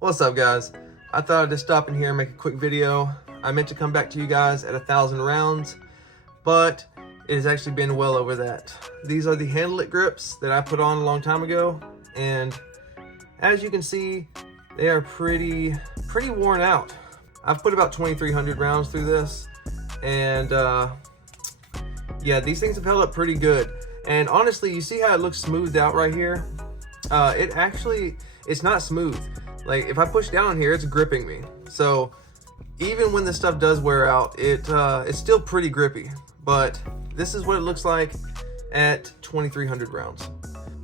What's up, guys? I thought I'd just stop in here and make a quick video. I meant to come back to you guys at 1,000 rounds, but it has actually been well over that. These are the Handle It grips that I put on a long time ago, and as you can see, they are pretty worn out. I've put about 2,300 rounds through this, and yeah, these things have held up pretty good. And honestly, you see how it looks smoothed out right here? It's not smooth. Like, if I push down here, it's gripping me. So even when this stuff does wear out, it's still pretty grippy. But this is what it looks like at 2,300 rounds.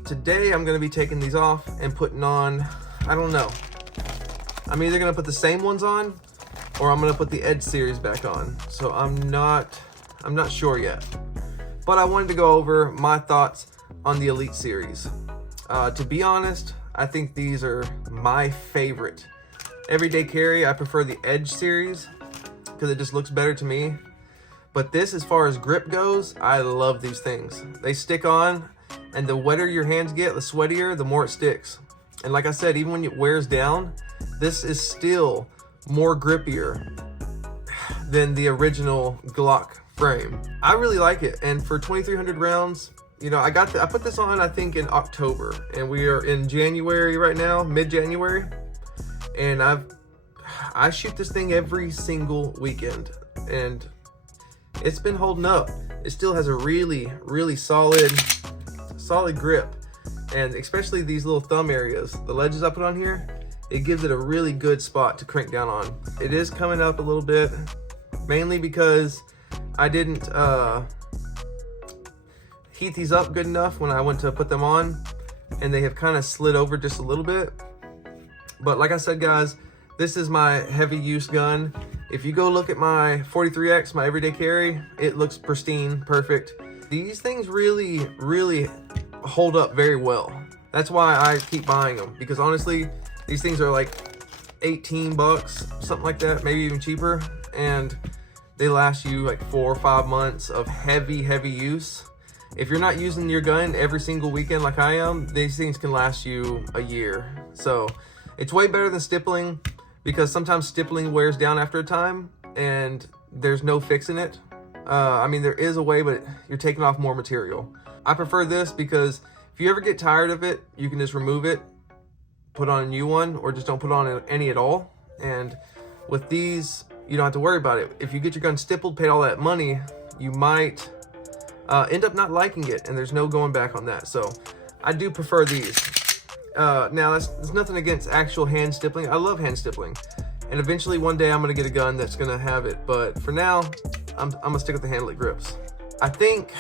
Today, I'm gonna be taking these off and putting on, I don't know. I'm either gonna put the same ones on, or I'm gonna put the Edge series back on. So I'm not sure yet. But I wanted to go over my thoughts on the Elite series. To be honest, I think these are my favorite. Everyday carry, I prefer the Edge series because it just looks better to me. But this, as far as grip goes, I love these things. They stick on, and the wetter your hands get, the sweatier, the more it sticks. And like I said, even when it wears down, this is still more grippier than the original Glock frame. I really like it, and for 2,300 rounds, you know, I put this on, I think, in October, and we are in January right now, mid-January, and I shoot this thing every single weekend, and it's been holding up. It still has a really solid grip, and especially these little thumb areas, the ledges I put on here, it gives it a really good spot to crank down on. It is coming up a little bit, mainly because I didn't heat these up good enough when I went to put them on, and they have kind of slid over just a little bit. But like I said, guys, this is my heavy use gun. If you go look at my 43X, my everyday carry, it looks pristine, perfect. These things really hold up very well. That's why I keep buying them, because honestly, these things are like 18 bucks, something like that, maybe even cheaper, and they last you like 4 or 5 months of heavy use. If you're not using your gun every single weekend like I am, these things can last you a year. So it's way better than stippling, because sometimes stippling wears down after a time and there's no fixing it. I mean, there is a way, but you're taking off more material. I prefer this because if you ever get tired of it, you can just remove it, put on a new one, or just don't put on any at all. And with these, you don't have to worry about it. If you get your gun stippled, paid all that money, you might end up not liking it, and there's no going back on that. So I do prefer these. Now, there's nothing against actual hand stippling. I love hand stippling, and eventually one day I'm gonna get a gun that's gonna have it. But for now, I'm gonna stick with the Handle It grips. I think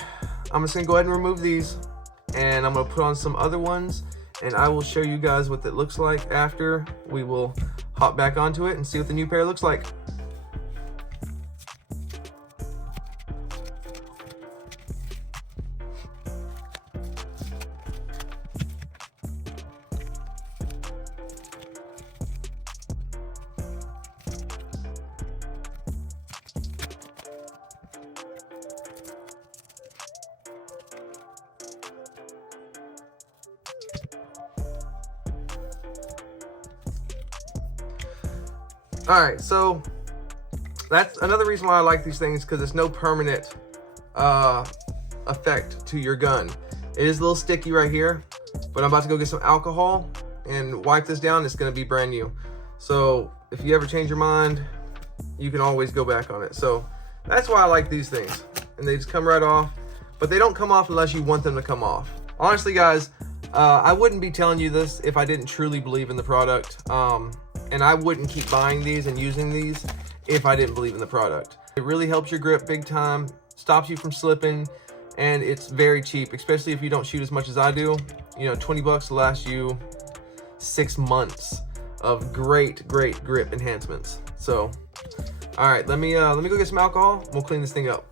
I'm just gonna go ahead and remove these, and I'm gonna put on some other ones, and I will show you guys what it looks like after we will hop back onto it and see what the new pair looks like. All right, so that's another reason why I like these things, because it's no permanent effect to your gun. It is a little sticky right here, but I'm about to go get some alcohol and wipe this down. It's gonna be brand new. So if you ever change your mind, you can always go back on it. So that's why I like these things. And they just come right off, but they don't come off unless you want them to come off. Honestly, guys, I wouldn't be telling you this if I didn't truly believe in the product. And I wouldn't keep buying these and using these if I didn't believe in the product. It really helps your grip big time, stops you from slipping, and it's very cheap, especially if you don't shoot as much as I do. You know, 20 bucks will last you 6 months of great grip enhancements. So, all right, let me go get some alcohol. We'll clean this thing up.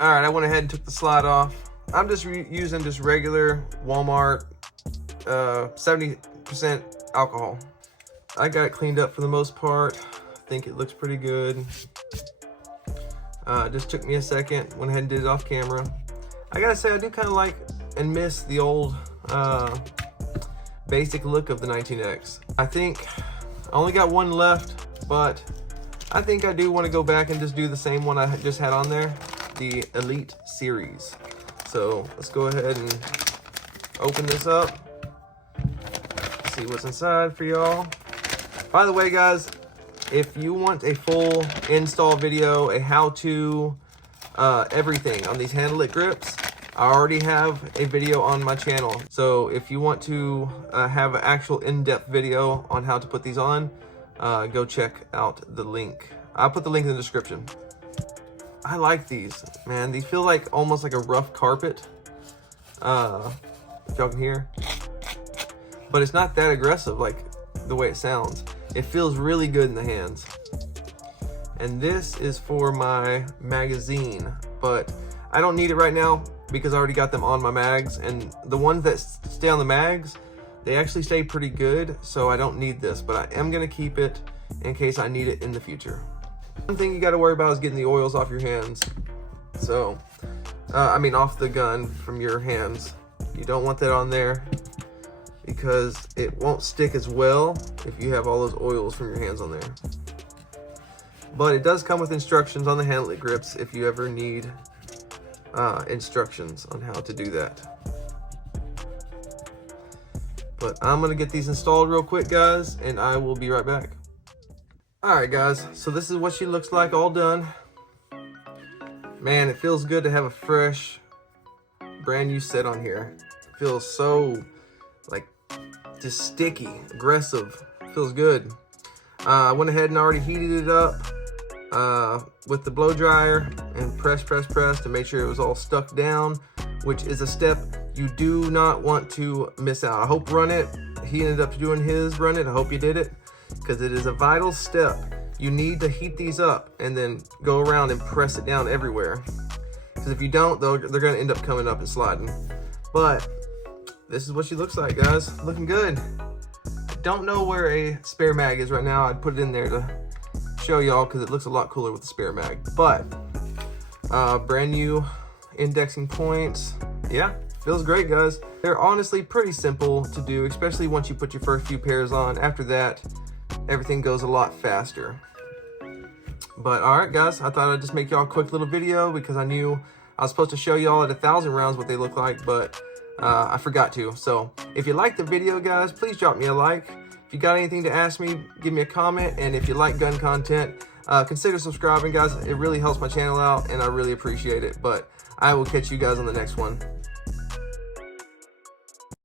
All right, I went ahead and took the slide off. I'm just using just regular Walmart 70% alcohol. I got it cleaned up for the most part. I think it looks pretty good. Just took me a second. Went ahead and did it off camera. I gotta say, I do kind of like and miss the old basic look of the 19X. I think I only got one left, but I think I do want to go back and just do the same one I just had on there, the Elite Series. So let's go ahead and open this up. See what's inside for y'all. By the way, guys, if you want a full install video, a how-to, everything on these Handle-It grips, I already have a video on my channel. So if you want to have an actual in-depth video on how to put these on, go check out the link. I'll put the link in the description. I like these, man. These feel like almost like a rough carpet. If y'all can hear. But it's not that aggressive like the way it sounds. It feels really good in the hands. And this is for my magazine, but I don't need it right now because I already got them on my mags, and the ones that stay on the mags, they actually stay pretty good, so I don't need this, but I am gonna keep it in case I need it in the future. One thing you gotta worry about is getting the oils off your hands. So, I mean off the gun from your hands. You don't want that on there because it won't stick as well if you have all those oils from your hands on there. But it does come with instructions on the Handle-It grips if you ever need instructions on how to do that. But I'm gonna get these installed real quick, guys, and I will be right back. All right, guys, so this is what she looks like all done. Man, it feels good to have a fresh, brand new set on here. It feels so, like, just sticky, aggressive. It feels good. I went ahead and already heated it up with the blow dryer and press to make sure it was all stuck down, which is a step you do not want to miss out. I hope Run It, he ended up doing his Run It. I hope you did it, because it is a vital step. You need to heat these up and then go around and press it down everywhere. Because if you don't, they're going to end up coming up and sliding. But this is what she looks like, guys. Looking good. I don't know where a spare mag is right now. I'd put it in there to show y'all because it looks a lot cooler with the spare mag. But brand new indexing points. Yeah, feels great, guys. They're honestly pretty simple to do, especially once you put your first few pairs on. After that, everything goes a lot faster. But all right, guys, I thought I'd just make y'all a quick little video because I knew I was supposed to show y'all at 1,000 rounds what they look like, but I forgot to. So if you like the video, guys, please drop me a like. If you got anything to ask me, give me a comment. And if you like gun content, consider subscribing, guys. It really helps my channel out and I really appreciate it. But I will catch you guys on the next one.